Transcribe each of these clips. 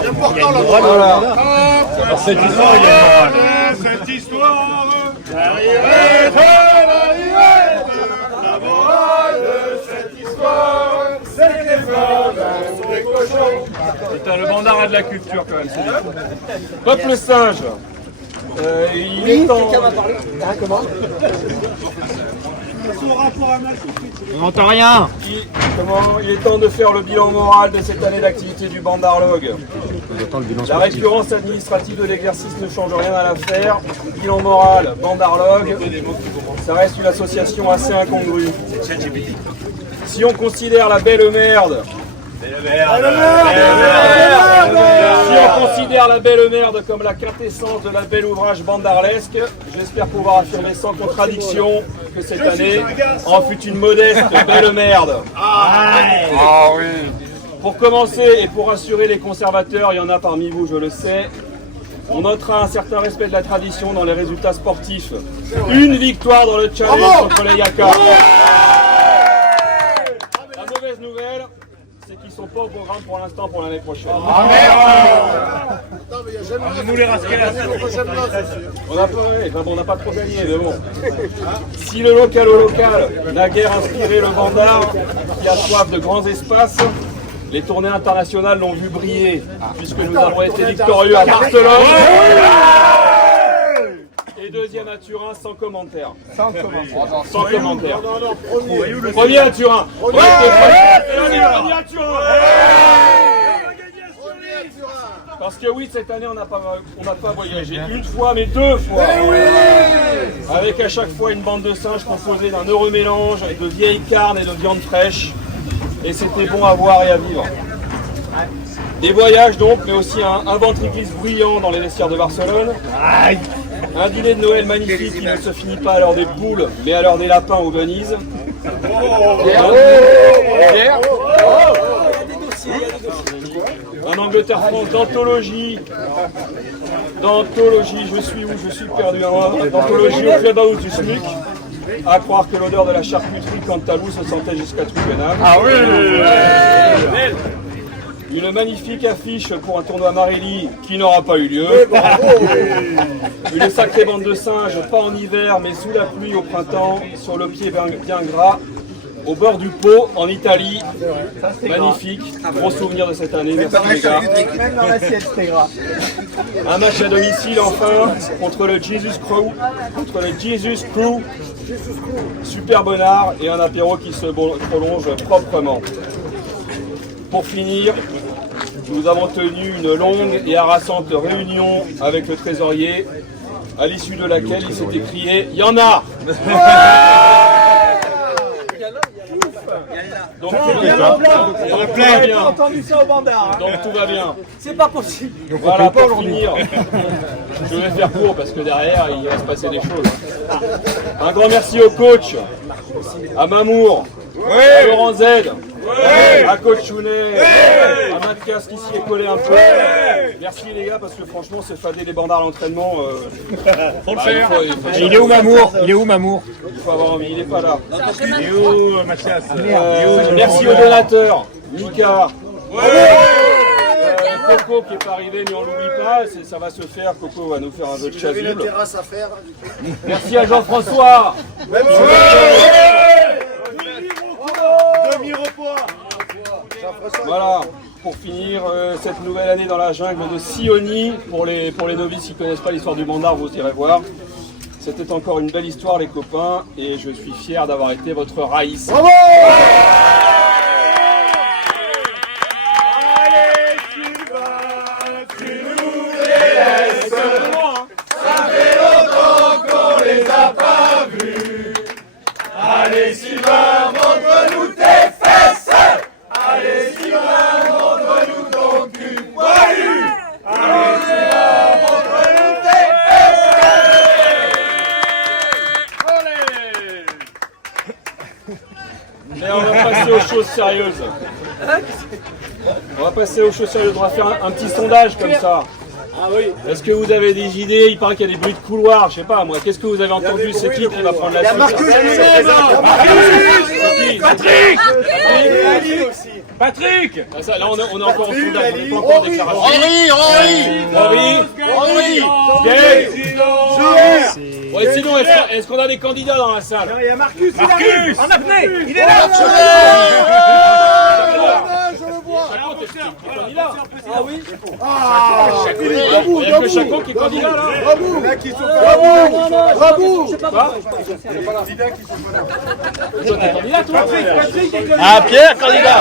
C'est important la morale. Voilà. Cette histoire, il y a une morale. Cette histoire. La morale de cette histoire, c'est que les flammes sont des cochons. Putain, le bandard a de la culture quand même. Peuple singe. Il est temps. Comment? On n'entend rien. Il est temps de faire le bilan moral de cette année d'activité du Bandarlog. La récurrence administrative de l'exercice ne change rien à l'affaire. Bilan moral, Bandarlog, ça reste une association assez incongrue. Si on considère la belle merde, comme la quintessence de la belle ouvrage bandarlesque, j'espère pouvoir affirmer sans contradiction que cette année en fut une modeste belle merde. Ah oui. Pour commencer et pour rassurer les conservateurs, il y en a parmi vous, je le sais, on notera un certain respect de la tradition dans les résultats sportifs. Une victoire dans le challenge contre les Yakas. La mauvaise nouvelle, c'est qu'ils sont pas au programme pour l'instant pour l'année prochaine. Ah merde! Nous les rasquer là. On n'a pas trop gagné, mais bon. Si le local au local n'a guère inspiré le Bandar, qui a soif de grands espaces, les tournées internationales l'ont vu briller, puisque nous avons été victorieux à Barcelone. Et deuxième à Turin, sans commentaire. Sans commentaire. Premier à Turin. Premier à Turin. Parce que oui, cette année, on n'a pas voyagé une fois, mais deux fois. Avec à chaque fois une bande de singes composée d'un heureux mélange de vieilles carnes et de viande fraîche. Et c'était bon à voir et à vivre. Des voyages donc, mais aussi un ventriculisme bruyant dans les vestiaires de Barcelone. Un dîner de Noël magnifique qui ne se finit pas à l'heure des poules, mais à l'heure des lapins ou Venise. Un Angleterre-France d'anthologie. Je suis où? Je suis perdu. D'anthologie au clubhouse du SMIC. À croire que l'odeur de la charcuterie Cantalou se sentait jusqu'à Twickenham. Ah oui! Une magnifique affiche pour un tournoi Marelli qui n'aura pas eu lieu. Une sacrée bande de singes, pas en hiver mais sous la pluie au printemps, sur le pied bien gras, au bord du Pô, en Italie. Magnifique, gros souvenir de cette année. Merci les gars. Même dans l'assiette, c'était gras. Un match à domicile enfin contre le Jesus Crew. Super bonnard et un apéro qui se prolonge proprement. Pour finir, nous avons tenu une longue et harassante réunion avec le trésorier, à l'issue de laquelle il s'était crié « Il y en a !» Donc tout va bien. Entendu ça au Bandar. Donc tout va bien. C'est pas possible. Voilà, pour finir, je vais faire court parce que derrière il va se passer des choses. Un grand merci au coach, à Mamour, à Laurent Z, à Coach Chounet, à Mathias qui s'y est collé un peu. Merci les gars parce que franchement se fader les bandards à l'entraînement, faut le faire. Il est où Mamour? Il faut avoir envie, il n'est pas là. Il est où Mathias? Merci aux donateurs, Mika. Coco qui n'est pas arrivé, mais on ne l'oublie pas, ça va se faire. Coco va nous faire un jeu de chasuble. Terrasse à faire. Merci à Jean-François. Demi-repas. Voilà, pour finir cette nouvelle année dans la jungle de Sioni, pour les novices qui ne connaissent pas l'histoire du Bandar, vous irez voir. C'était encore une belle histoire les copains, et je suis fier d'avoir été votre Raïs. Bravo! Allez Sylvain, montre-nous tes fesses. Allez Sylvain, montre-nous ton cul poilu. Allez Sylvain, montre-nous tes fesses. Mais on va passer aux choses sérieuses. On va faire un petit sondage comme ça. Ah oui. Est-ce que vous avez des idées? Il paraît qu'il y a des bruits de couloir, je sais pas moi. Qu'est-ce que vous avez entendu? C'est qui va prendre la suite? Marcus lui-même. Patrick. Patrick. Ah, ça, là, on est encore en sondage, on n'est pas encore en déclaration. Henri. Gay. Ouais, sinon, est-ce qu'on a des candidats dans la salle? Il y a Marcus. Marcus. En apnée. Il est là. Je le vois. Chacon, t'es candidat? Ah oui. Il n'y a que Chacon qui est candidat, là? Bravo. Je sais pas pourquoi. Toi, t'es candidat, toi? Patrick est candidat. Ah, Pierre, candidat.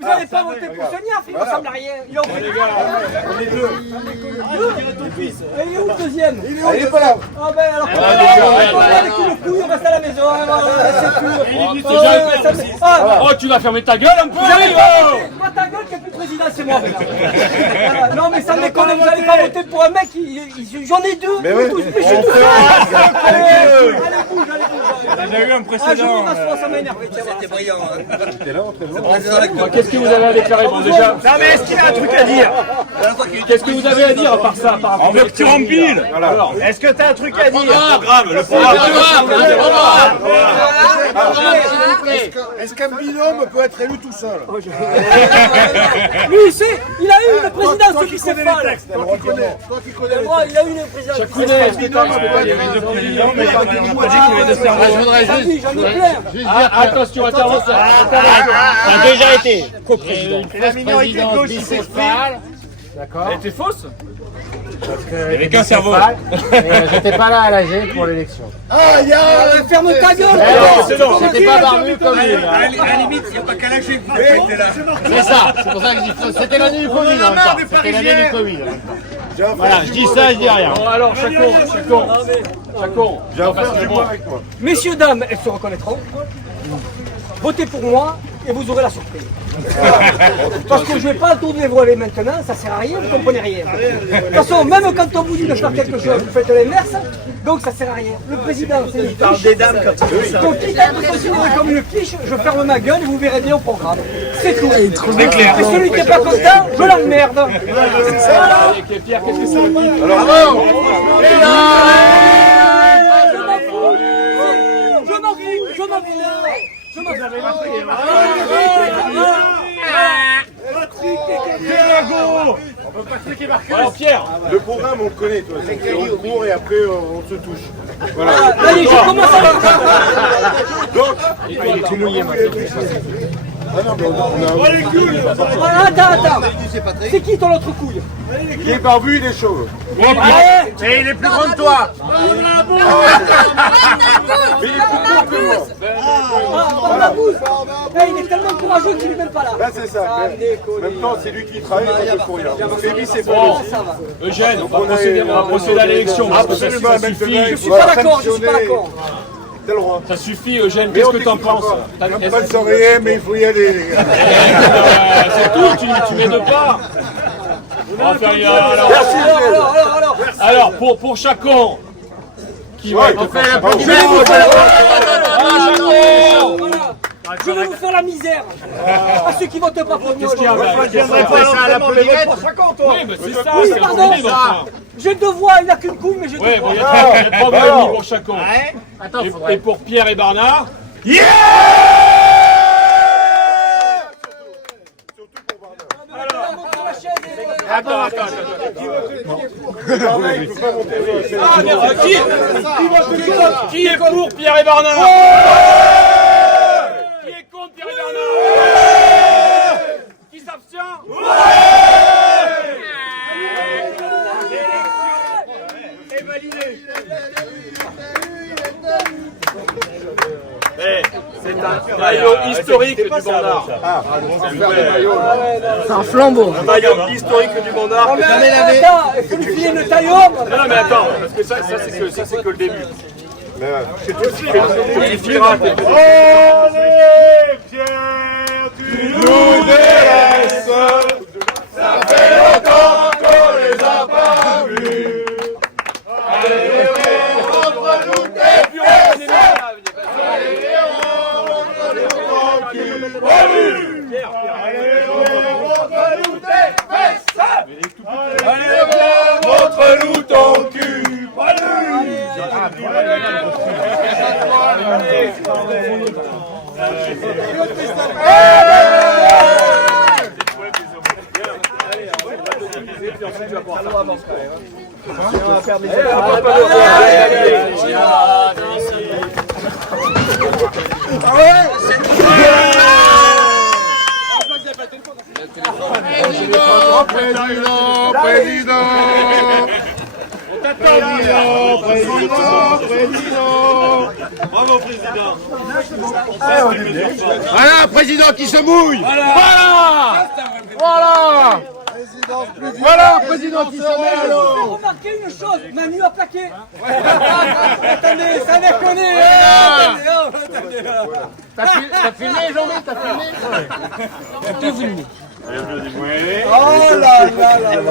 Vous n'allez pas voter pour Sonia, il ne ressemble à rien. Il est en fait. On est deux. Et il est où le deuxième? Il est pas là. Ah ben alors, on va avec tout le couille, on reste à la maison, c'est tout. Oh, tu vas fermer ta gueule un peu! Moi ta gueule qui est plus président, c'est moi. Voilà. Non mais ça me déconne, vous n'allez pas voter pour un mec, j'en ai deux. Mais oui. Mais je suis tout seul. Allez, bouge. On a eu un Ah, je précédent. vais m'asseoir, ça m'énerve. C'était brillant. Qu'est-ce que vous avez à déclarer? Bon, déjà, Non, mais est-ce qu'il a un truc à dire? qu'est-ce que vous avez à dire à part ça? On veut que tu rempiles. Alors, Est-ce que t'as un truc à dire? le programme. Est-ce qu'un binôme peut être élu tout seul? Lui, il a eu le président, celui qui s'est fait. Toi qui connais les Il a eu le président. Chacounet, est-ce que t'as Mais on a pas dit qu'il y avait deux cerveaux. Je voudrais juste J'en ai plein. attention, intervention. Ça a déjà été co-président. La minorité de gauche qui s'exprime. Elle était fausse? Il n'y avait qu'un cerveau. J'étais pas là à l'AG pour l'élection. Ah, il y a... Ferme ta gueule. J'étais pas barbu comme lui. À la limite, il n'y a pas qu'à lâcher une fois que là. C'est ça, c'est pour ça que je dis c'était l'année du Covid en même temps. C'était l'année du Covid. Voilà, je dis ça, je dis rien. Bon, alors, Chacon. J'ai un frère jumeau avec toi. Messieurs, dames, elles se reconnaîtront. Votez pour moi et vous aurez la surprise. Parce que je ne vais pas tout dévoiler maintenant, ça sert à rien, vous ne comprenez rien. De toute façon, même quand on vous dit de faire quelque chose, vous faites l'inverse, donc ça sert à rien. Le président, c'est une fiche. Donc quitte à être considéré comme une fiche, je ferme ma gueule et vous verrez bien au programme. C'est tout. C'est clair. Et celui qui n'est pas content, je l'emmerde. Pierre, qu'est-ce que ça veut dire? Je m'en fous. Alors, Pierre, Le programme, on le connaît, toi. C'est on court et après, on se touche. Voilà. Allez, je commence à Donc, il est tout mouillé maintenant. ah non, mais on a... Voilà, attends. C'est qui ton autre couille? Il est barbu, il est chauve. Et il est plus grand que toi. Mais il est plus court que moi. Par la bouse. Il est tellement courageux qu'il n'est même pas là. Là, c'est ça. En même temps, c'est lui qui travaille, moi, je cours rien. Fébis, c'est Bon, bon. Ça va. Eugène, on va procéder à l'élection. Parce que ça suffit. Je suis pas d'accord, je suis pas d'accord. T'as le droit. Ça suffit, Eugène. Qu'est-ce que t'en penses? J'aime pas le sourire, mais il faut y aller, les gars. C'est tout, tu mets deux pas. On va faire alors, pour Chacon, qui va être Je vais vous faire la misère à ceux qui votent pas pour moi. Qu'est-ce qu'il y a là? Ça à la polygrette. Oui, mais c'est ça, Oui, c'est pardon. un ça. J'ai deux voix, il n'a qu'une couille, mais j'ai deux Ouais, bon, voix. il y a 3 voix et demi pour Chacon. Et pour Pierre et Bernard? Attends. Qui est pour Pierre et Bernard? Qui est contre Pierre et Bernard? Qui s'abstient? Est validé. C'est un maillot historique du Bandar. C'est un flambeau. Un maillot historique du Bandar. Non, mais attends, il faut lui filer le tailleur. Non, mais attends, parce que ça c'est que le début. C'est tout ce qui fait le pirate. Allez, Pierre, tu nous délaisses. Ça fait longtemps qu'on les a pas vus. Allez, rentre-nous tes pièces. Allez, rentre-nous tranquilles. Allez, rentre-nous tes fesses. Allez, montre-nous ton cul. Bravo, président. Voilà, un président qui se mouille. Voilà. Voilà un président qui se mouille. Je vais remarquer une chose, Manu a plaqué. Attendez, ça déconne. Attendez. T'as filmé, Jean-Luc, t'as filmé. Tout filmé. Oh là là là là.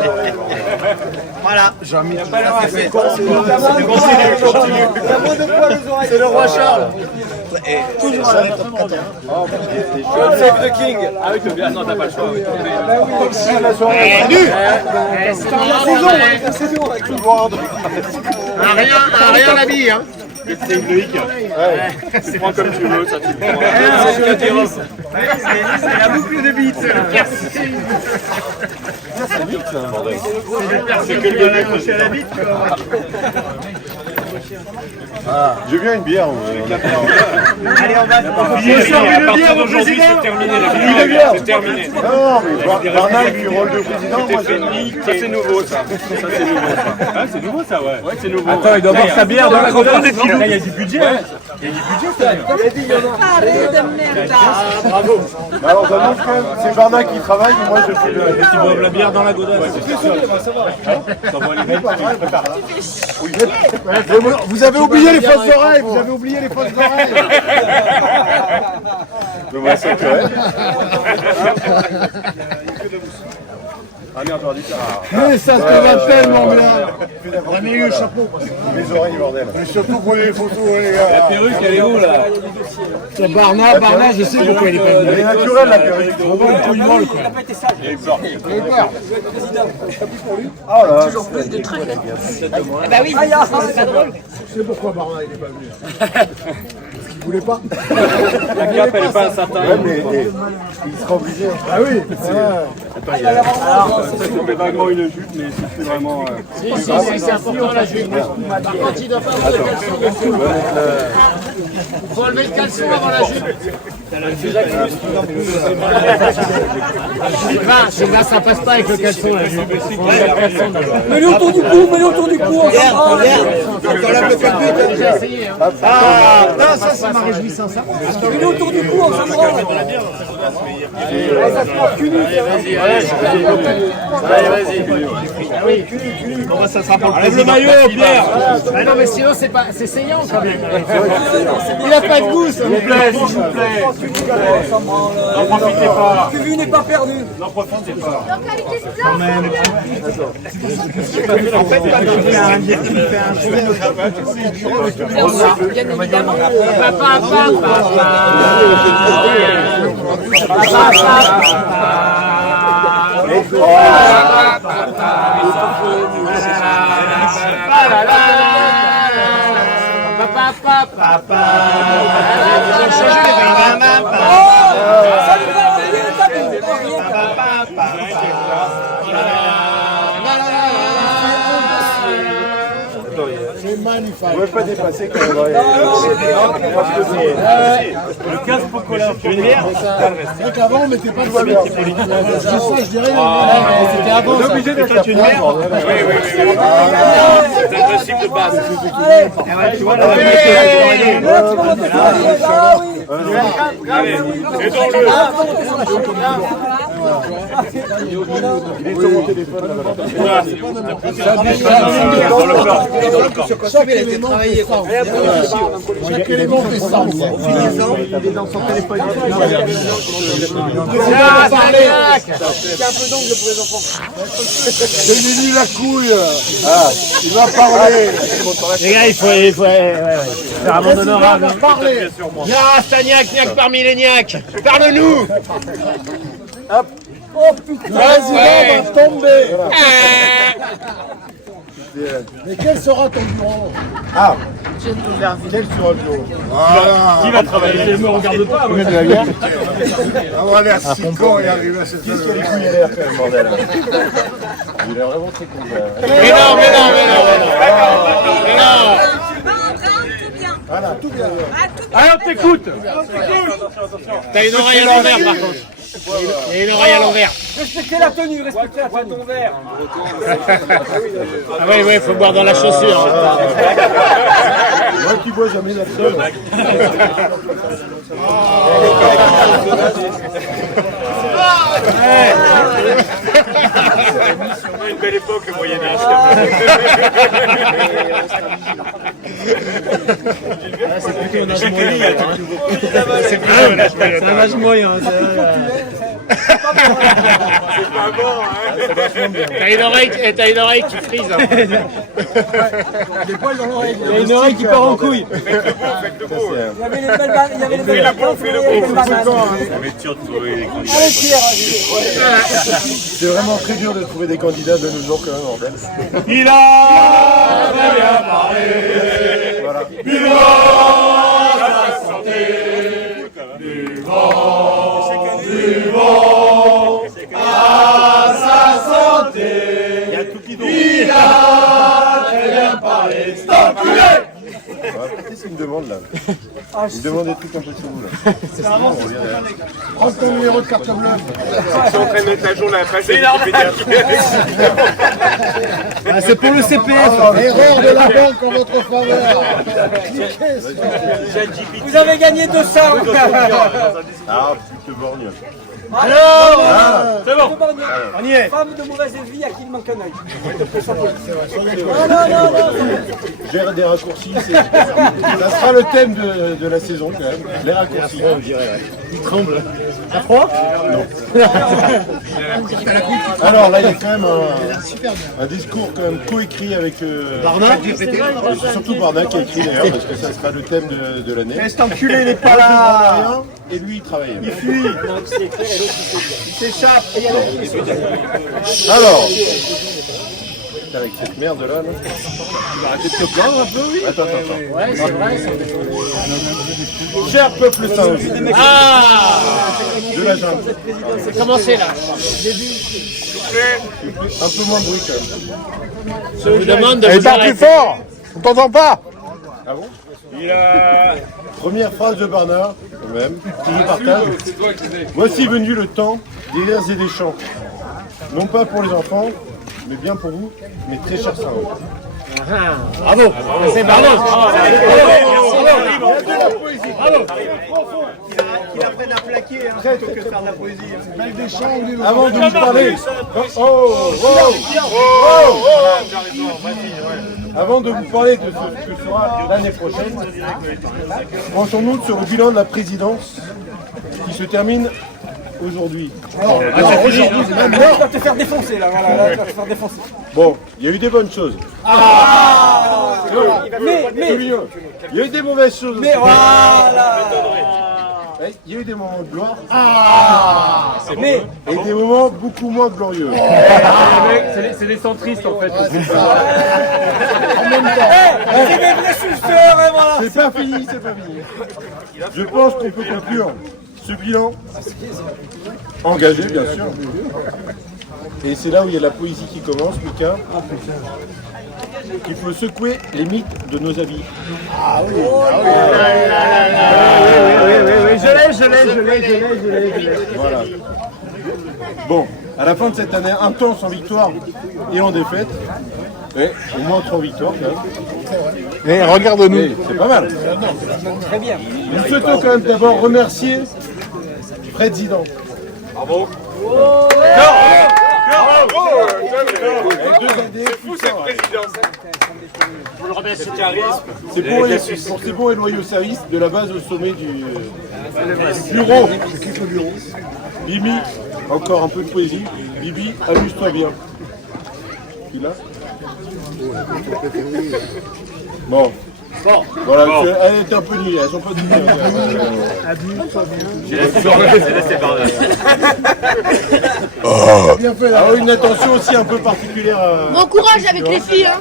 Voilà. C'est le roi Charles. Save the King. Ah oui, bien, non, t'as pas le choix. Rien l'habille, hein. C'est une Loïc. Tu prends comme tu veux, ça tu prends. C'est la boucle de bite. C'est que le début. Accroché à la bite. J'ai bien une bière. Allez, on va. À partir d'aujourd'hui, c'est terminé. C'est terminé. Non, mais Barnac qui rôle de président, moi Ça c'est nouveau, ça. C'est nouveau, ça. Ah, c'est nouveau, ça, ouais. Ouais, c'est nouveau. Attends, il doit avoir sa bière dans la godasse. Il y a du budget. Alors ça montre que c'est Barnac qui travaille, mais moi je fais le... Ils boivent la bière dans la godasse. Vous avez oublié les fausses oreilles, vous avez oublié les fausses oreilles. Mais moi c'est que... Ah merde, j'aurais dit ça. Mais ça se va tellement bien. On mis le chapeau. Les oreilles, bordel. Mais surtout pour les photos, les gars. La perruque, elle est où là? Barna, je sais pourquoi il est pas venu. Elle est naturelle la perruque. On va une couille molle, quoi. Ah là. Toujours plus de trucs. Bah oui, c'est pas drôle. C'est pourquoi Barna il est pas venu. Il voulait pas. La cape, elle est pas à sa taille. Ouais, mais il sera obligé. Ah oui. Ça fait vaguement une jupe, mais c'est vraiment... Si, c'est important la jupe. Par contre, il doit pas avoir de caleçon dessous. Il faut enlever le caleçon avant la jupe. Sylvain, ça passe pas avec le caleçon la jupe. Mets-le autour du cou, mets-le autour du cou. J'ai essayé. Ah, non, ça c'est ma réjouissance. Mets-le autour du cou, on s'en branle. Ça sera pour le président. Le maillot, Pierre. Ah non, mais sinon c'est saillant quand même. Il a pas de goût, ça. S'il vous plaît, s'il vous plaît. N'en profitez pas. Que vu n'est pas perdu. N'en profitez pas. Bien évidemment. C'est magnifique. On ne veut pas dépasser quand même. Le casque pour coller. Tu veux une bière? C'est vrai qu'avant on mettait pas de valeur. Je dirais. C'était avant. On est obligé d'être la bière. C'est un principe de base. Tu vois, Et dans le... il est sur mon téléphone là-bas. Chaque élément fait ça. Chaque élément fait ça. Il est dans son téléphone. C'est Lili la couille. Ah, il va parler. Les gars, il faut faire un monde honorable. Viens, Stagnac, Niac parmi les Niacs. Parle-nous. Le président va tomber. Mais quel sera ton bureau? Ah, quel sera le bureau? Qui va travailler? Je me regarde pas. Moi. On va aller à 6 ans et arriver à cette heure. Qu'est-ce qu'il y a les couilles à l'air quand même, bordel? Il a vraiment très con. Mais non. Voilà, tout bien. Allez, on t'écoute. T'as une oreille à l'envers par contre. Il y a une oreille à l'envers. Respectez la tenue, respectez la tenue. Ton verre. Ah oui, faut boire dans la chaussure. Moi qui bois jamais d'alcool. Une belle époque, le Moyen-Âge. C'est plutôt un âge moyen. C'est un âge moyen. C'est pas bon, hein. T'as une oreille qui frise. Des poils dans l'oreille. Il y a une oreille qui part en couille. Faites-le beau. Il y avait les belles bananes. Il y avait les belles bananes. Allez, Pierre. C'est vraiment très dur de trouver des candidats de nos jours quand même, bordel. Il a bien parlé. Voilà. Qu'est-ce qu'il me demande là? Il me demande des trucs un peu sur vous là. Prends ton numéro de carte bleue. Je suis en train de mettre à jour la page. C'est C'est pour le CPF. Erreur de la banque en votre faveur. Vous avez gagné 200. Ah, petite borgne. C'est bon. On y est. Femme de mauvaise vie à qui il manque un œil. Non. Gère des raccourcis. Ça sera le thème de la saison quand même. Les raccourcis. Il tremble. T'as froid? Alors là, il y a quand même un discours quand même coécrit avec Barnard. surtout Barnard qui a écrit d'ailleurs parce que ça sera le thème de l'année. Mais cet enculé, il n'est pas là. Et lui, il travaille. Il fuit. Il s'échappe. Alors, avec cette merde là, tu vas arrêter de te plaindre un peu, oui? Attends. Ouais, c'est vrai. Cher peuple singe de la jungle. C'est commencé là. Un peu moins de bruit quand même. Je vous demande de vous arrêter. fort. On t'entend pas. Ah bon? Il a... Première phrase de Barnard, quand même, que je partage. Voici venu le temps des airs et des chants. Non pas pour les enfants, mais bien pour vous, mes très chers singes. Bravo. C'est Barnard. Qu'il apprenne à plaquer plutôt que de faire de la poésie. Avant de vous parler... Avant de vous parler de ce que sera l'année prochaine, penchons-nous sur le bilan de la présidence qui se termine aujourd'hui. Aujourd'hui, tu vas te faire défoncer là. Voilà, tu vas te faire défoncer. Bon, il y a eu des bonnes choses. Mais, Il y a eu des mauvaises choses aussi. mais voilà. Il y a eu des moments de gloire Mais, et des moments beaucoup moins glorieux. C'est des centristes en fait. c'est des vrais suceurs, hein, voilà. C'est pas fini. Je pense qu'on peut conclure ce bilan engagé, bien sûr. Et c'est là où il y a la poésie qui commence, Mika. Il faut secouer les mythes de nos avis. Oui, je l'ai. Voilà. Bon, à la fin de cette année intense en victoire et en défaite, au moins 3 victoires quand même. Mais regarde-nous. C'est pas mal. Très bien. Nous souhaitons quand même d'abord remercier Fred Zidane. Bravo. C'est fou cette présidence. Vous le remercie de charisme. C'est pour ces bons et loyaux services de la base au sommet du bureau. Bibi, encore un peu de poésie. Bibi, amuse-toi bien. Il a Bon, Voilà, elle est un peu liée, elles sont pas du Bien fait. Alors une attention aussi un peu particulière. Bon courage avec les filles, hein.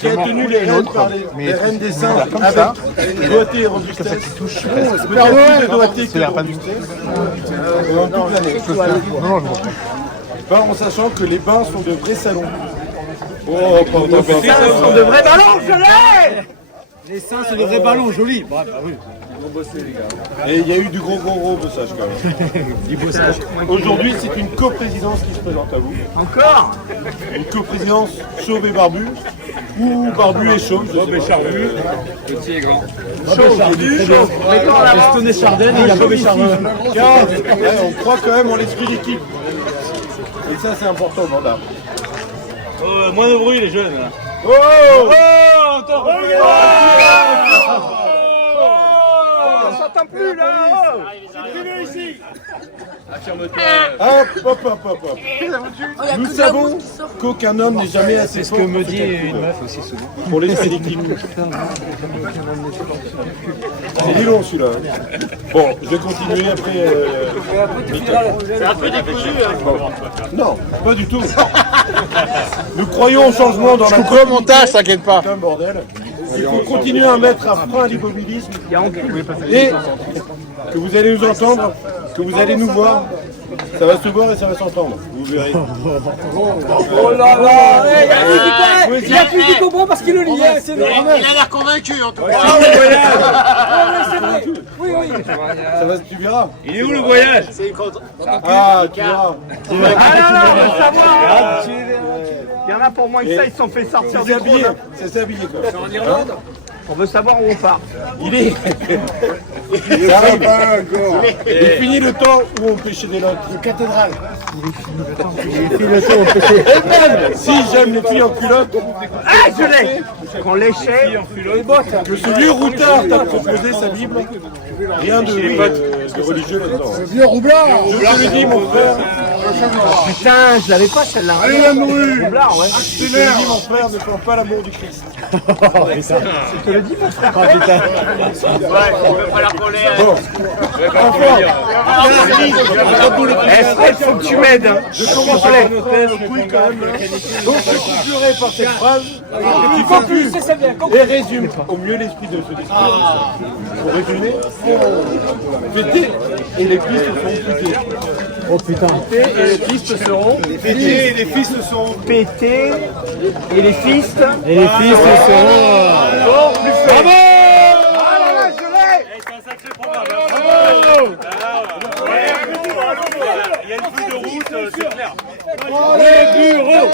Qui a tenu les rênes par les reines des singes avec doigté et robustesse. Peut-être plus de doigté que de robustesse. Pendant toute l'année. En sachant que les bains sont de vrais salons. Oh, Les seins sont de vrais ballons, je l'ai. Les seins, c'est de vrais ballons, jolis. Bah oui. Et il y a eu du gros bossage quand même. Du bossage. Aujourd'hui, c'est une coprésidence qui se présente à vous. Encore. Une coprésidence chauve et barbu. Ou barbu et chauve. Chauve et charbu. Petit et grand. Chauve. Stoney Chardin et il a Chauve et Chardin. On croit quand même en l'esprit d'équipe. Et ça, c'est important, Vanda. Moins de bruit, les jeunes. Oh, Attends. On s'entend plus là. Hop. Nous savons qu'aucun homme n'est jamais assez fort. C'est ce que me dit une meuf aussi souvent. Pour l'esprit d'équipe. C'est long celui-là. Bon, je vais continuer après. C'est un peu décousu. Non, pas du tout. Nous croyons au changement dans la Coupe au montage, t'inquiète pas. C'est un bordel. Il faut continuer à mettre un frein à l'immobilisme et que vous allez nous entendre, que vous allez nous voir. Ça va se voir et ça va s'entendre. Vous verrez. Oh là là. Il y a plus du comprend parce qu'il le lit. C'est vrai. Il a l'air convaincu en tout cas. Oui. Ça va, tu verras. Il est où le voyage? Ah, tu verras. Ah non, on veut savoir. Il y en a pour moins que ça, ils se sont fait sortir C'est du s'habiller. trône. C'est s'habiller quoi. En Irlande. On veut savoir où on part. Il est. Ça arrive. Il finit le temps où on pêchait des lottes. Une cathédrale. Il finit le temps où on pêchait. Et même si j'aime les filles en culotte. Ah, je l'ai. Qu'on léchait les bottes. Que ce vieux routard t'a proposé sa Bible. Rien de religieux là-dedans. Ce vieux roublard. Je te le dis, mon frère. Putain, je l'avais pas celle-là. Allez, la morue. Roublard, ouais. Je te le dis, mon frère, ne prends pas l'amour du Christ. Je te le dis, mon frère. On peut pas la coller. Bon, enfin, Il faut que tu m'aides. je commence à notre couille quand même. Donc je conclurai par cette phrase qui conclut C'est bien. et résume au mieux l'esprit de ce discours. Pour résumer, fêter et les pistes seront futées. Oh putain. Et les pistes seront fêtées et les pistes seront Pété et les fistes. Et les fils seront. Bravo. Il y a une feuille de route, c'est clair. Le bureau.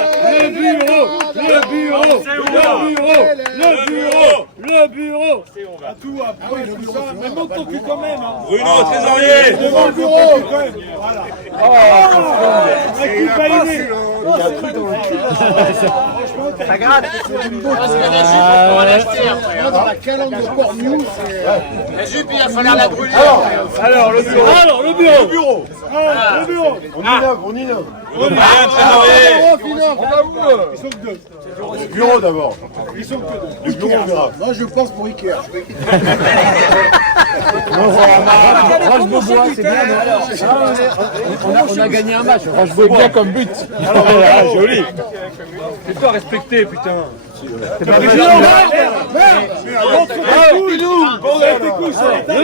Bruno, trésorier. devant le bureau. Voilà. Ça gratte. La calandre de Port News. La jupe, il va falloir la brûler. Alors le bureau. Alors, le bureau. Le bureau. Le bureau. On innove. Trésorier. Ils sont que deux. Le bureau d'abord. Ils sont que deux. Le bureau, on verra. Moi, je pense pour Ikea. Roche-Beaubois, c'est bien. On a gagné un match. Roche-Beaubois bien comme but. Joli. C'est pas respecté, putain. Le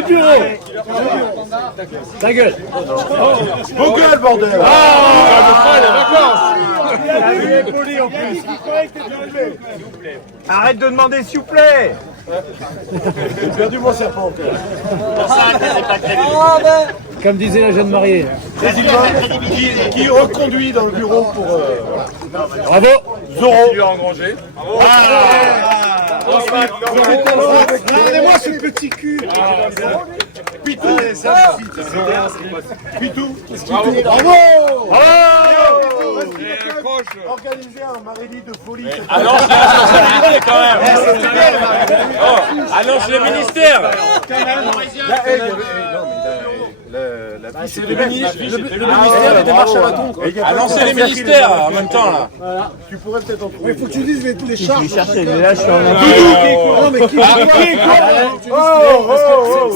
bureau. Ta gueule. Vos gueules, bordel. Arrête de demander s'il vous plaît. J'ai perdu mon serpent. Comme disait la jeune mariée. C'est Sylvain qui reconduit dans le bureau pour Bravo. Zoro. Tu as engrangé. Regardez-moi ce petit cul. Pitou. Pitou. Bravo. Organiser un Marélie de folie. Annonce les quand même. Annonce le ministère. La C'est le ministère des démarches à la con. À lancer les ministères en même temps là. Tu pourrais peut-être en trouver. Il faut que tu dises les charges.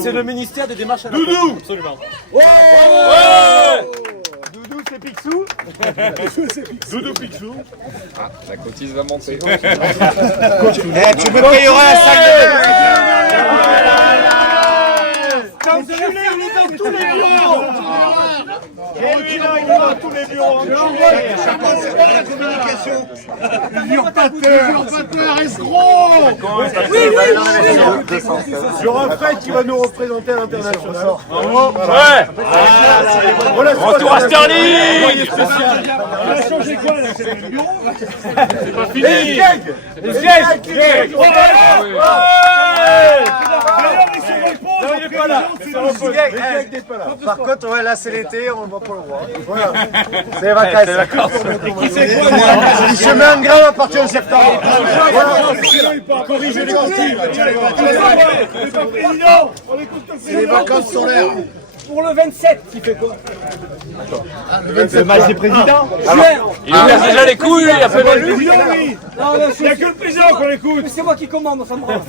C'est le ministère des démarches à la con. Doudou. Absolument. Doudou c'est Picsou. Doudou Picsou. La cotise va monter. Tu me payeras un sac de... Enculé, on est dans tous les bureaux. Il est dans tous les bureaux. la communication. Usurpateur, escroc. J'aurai un frère qui va nous représenter à l'international. Ouais. Retour à Sterling. Il a changé quoi là? C'est le bureau? C'est pas fini. Il est pas là. Par contre, ouais, là c'est l'été, on va pas le voir. Voilà. C'est les vacances. Le chemin en grave à partir de septembre. Corrigez les consignes. Président, c'est les vacances solaires. Pour le 27, qui fait quoi? Le match des présidents. Il lui casse déjà les couilles, il a fait mal. Oui. Non, mais Il n'y a que le président qu'on écoute. c'est moi qui commande, ça me rend.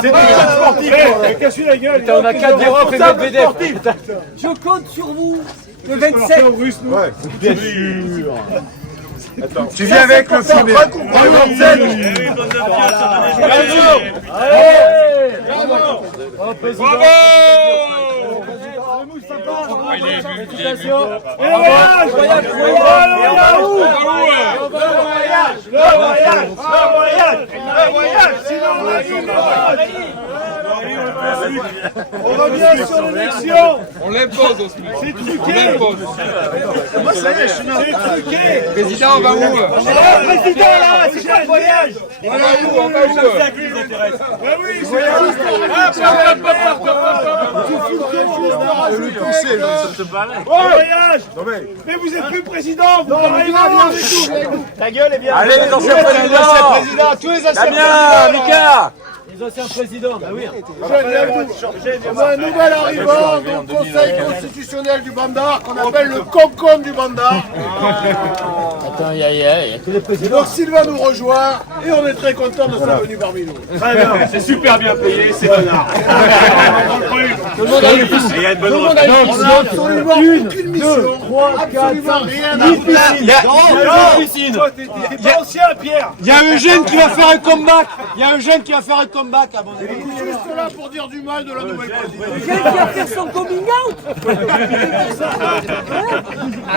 C'est des sportifs. Casse la gueule. On a 4 d'Europe et Medvedev. Je compte sur vous, le 27. Tu viens avec le film. On revient sur l'élection. On l'impose aussi. C'est On truqué. l'impose. C'est truqué. Président, on va où? Président là, c'est quoi le voyage? On va où? On va où? Ah oui, c'est voyage. Mais vous êtes plus président, vous parlez mal avec nous. Ta gueule est bien. Allez les anciens présidents. Tous les anciens Damien, Mika. Les anciens présidents, bah oui. On a un nouvel arrivant au Conseil constitutionnel du Bandar qu'on appelle le Concon du Bandar. Attends, il y a que les présidents. Donc Sylvain nous rejoint et on est très content de sa venue parmi nous. Très bien, c'est super bien payé, c'est Bernard. Tout le monde a une mission. On n'a absolument aucune mission. Absolument rien à faire. Il y a Ancien Pierre. Il y a Eugène qui va faire un comeback. Il y a Eugène qui va faire un comeback à mon avis. Juste là pour dire du mal de la nouvelle présidente. Eugène qui va faire son coming out.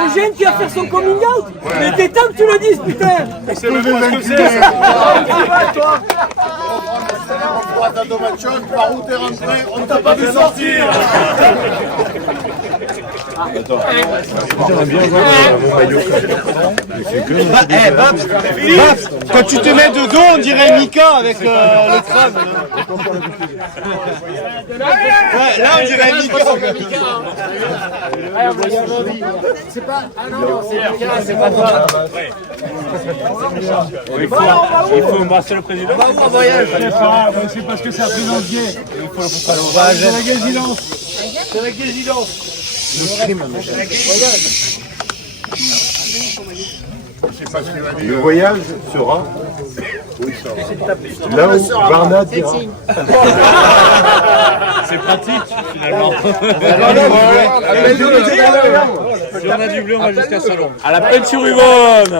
Eugène qui va faire son coming out. Mais t'es temps que tu le dises, putain. C'est le même que c'est. On croit ta domachonne, par où t'es rentré, on ne t'a pas vu sortir. Quand tu te mets de dos, on dirait Mika avec le crâne. Ouais, là, on dirait Mika. Il faut embrasser le président. C'est parce que c'est un président gay. C'est la gazilance. C'est la gazilance. Le voyage sera là où Varna dira. C'est pratique, finalement. Si on a du bleu, on va jusqu'à Salon. À la peine sur Yvonne.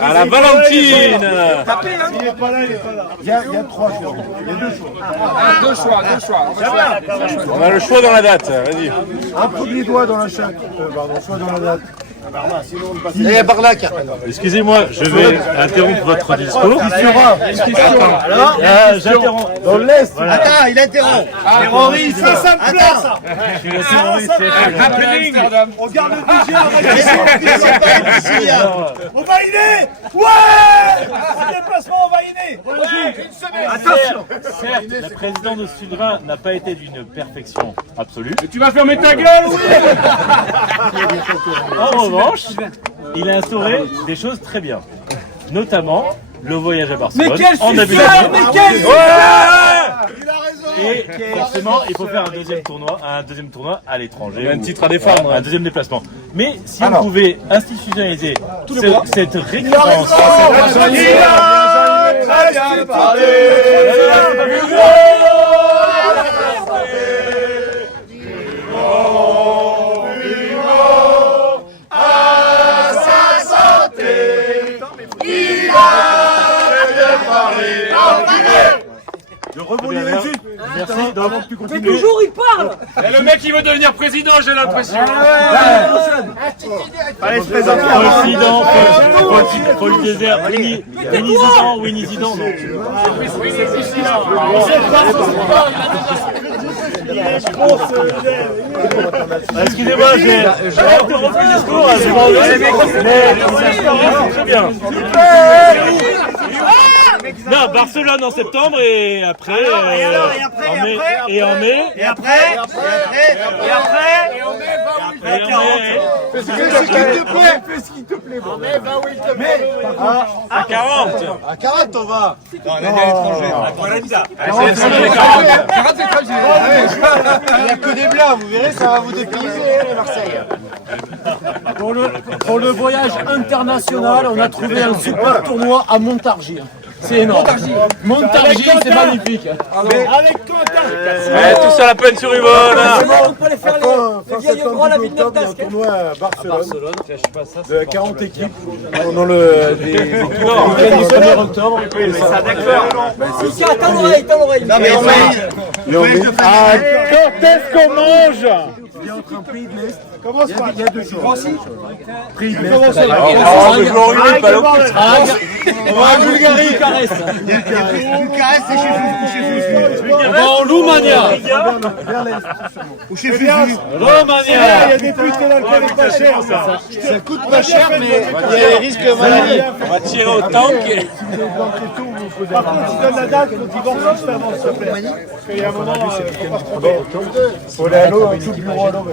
À la Valentine. Il est pas là, il est pas là. Il y a trois choix. Il y a deux choix. Deux choix. On a le choix dans la date, vas-y. Un premier doigt dans la chatte. Pardon, soit dans la date. Il y a Barlac. Excusez-moi, je vais interrompre votre discours. J'interromps. Dans l'Est. Attends, il interrompt. Terroriste, ça me plaît ça. Je vais laisser Maurice faire. On garde le budget, on va y aller. Ouais. Ce déplacement, on va y aller. Une semaine. Attention. Certes, la présidence de Sylvain n'a pas été d'une perfection absolue. Tu vas fermer ta gueule, oui. En revanche, il a instauré des choses très bien. Notamment le voyage à Barcelone. Mais quel en début suceur, d'année. mais quel Ouais. Et forcément, il faut faire un deuxième tournoi à l'étranger. Un titre à défendre. Un deuxième déplacement. Mais si Alors. on pouvait institutionnaliser cette récompense, Très bien parlé. Je rebondis dessus. merci. Donc, Mais toujours il parle. Et le mec, il veut devenir président, j'ai l'impression. Allez, se présente. président, Paul Désert, Winnie Zidane, non. Excusez-moi, j'ai interrompu le discours, mais très bien. Non, Barcelone en septembre et après. Et en mai. Et après Fais ce qu'il te plaît. À 40. À 40 on va. Il n'y a que des blancs, vous verrez, ça va vous dépayser les Marseille. Pour le voyage international, on a trouvé un super tournoi à Montargis. C'est énorme. Montargis, c'est magnifique. Tous à la peine sur Yvonne. On peut les faire les vieilles gros la ville Il y a un d'Asque. tournoi à Barcelone de 40 équipes dans le des équipes du 1er octobre. Tiens, tends l'oreille. Non mais on Quand est-ce qu'on mange? Il y a entre un prix de l'Est. Il y a 2 jours. Prix de l'Est. On va à Bulgarie. Bucarest, c'est chez vous. On va en Roumania. Ou chez Fufu. Romania. Il y a des putes que l'alcool est pas cher, ça. Ça coûte pas cher, mais il y a des risques de maladie. On va tirer au tank. Par contre, tu donnes la date, faut divorcer juste avant, s'il te plaît. Parce qu'il y a un moment, faut pas se tromper. Faut aller à l'eau, avec tout le bureau à l'eau.